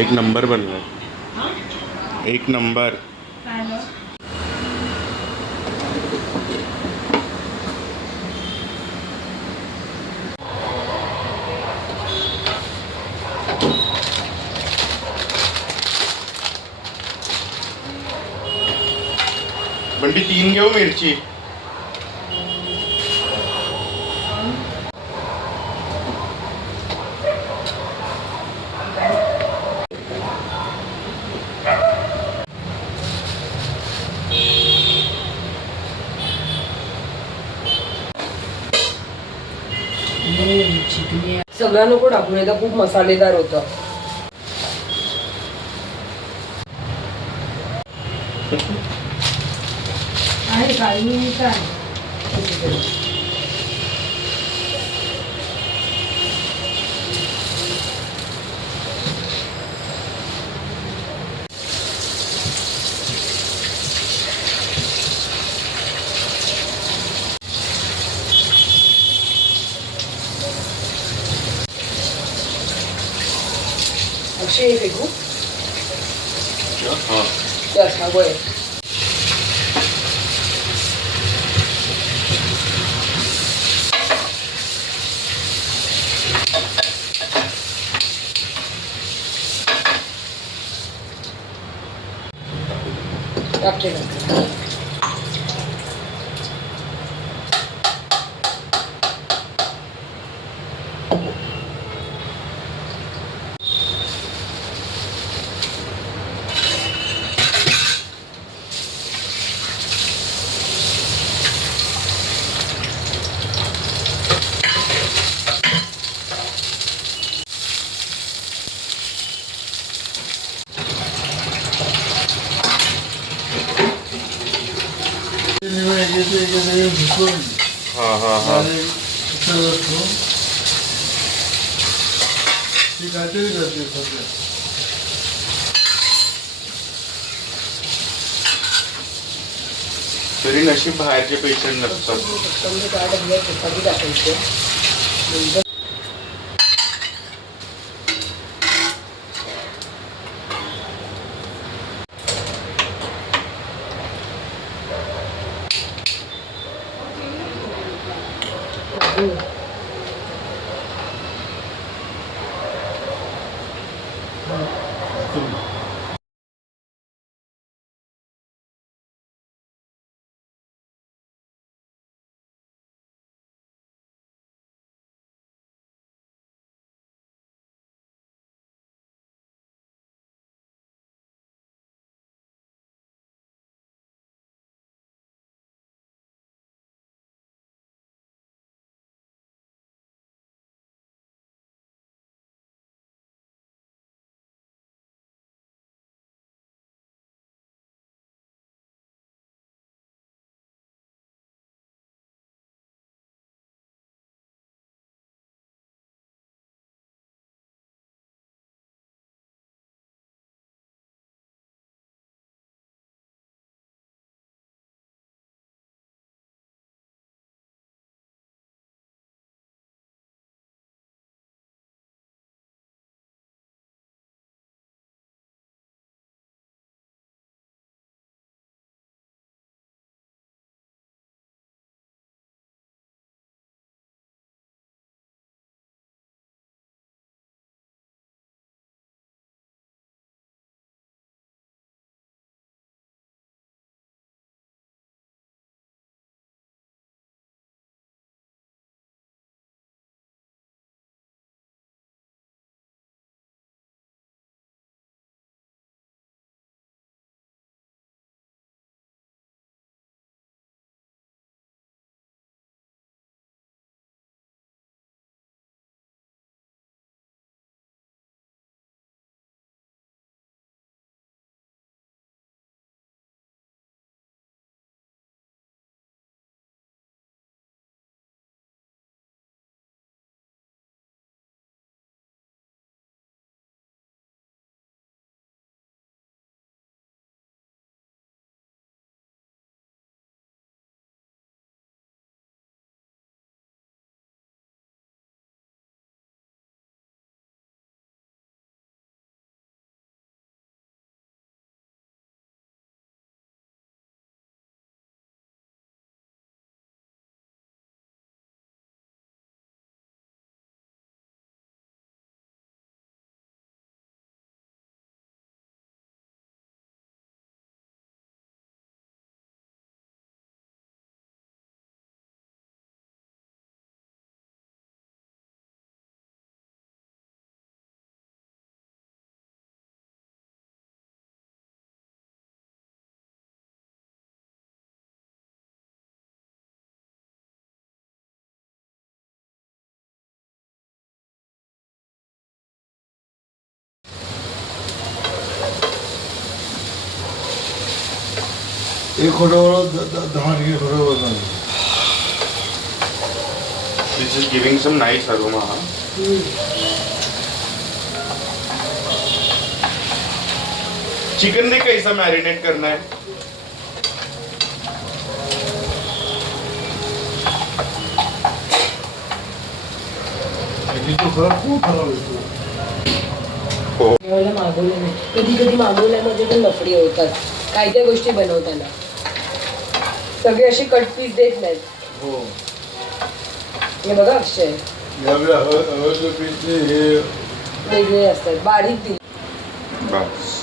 एक नंबर बनलाय. एक नंबर. बंटी 3 घेऊ मिरची. सगळं नको टाकून एकदा खूप मसालेदार होतं. आहे काळी काय अक्षय फेकू जास्त हवंय. टाकते ना. हाँ हाँ हाँ. तरी नशीब बाहेरचे पेशंट नसतात. एक खोटं 10 निघे खोटं बोलणार. This is giving some nice aroma. Chicken ने कैसा मैरिनेट करना है? तो खरं खूप खराब येतो. यावेळेला मागवलं नाही. कधी कधी मागवल्यामध्ये पण लफडी होतात काय त्या गोष्टी बनवताना. सगळे असे कट पीस देत नाहीत. हो. हे बघा अक्षय यावेळी हळद पीठचे हे वेगळे असतात बारीक दिले. बस.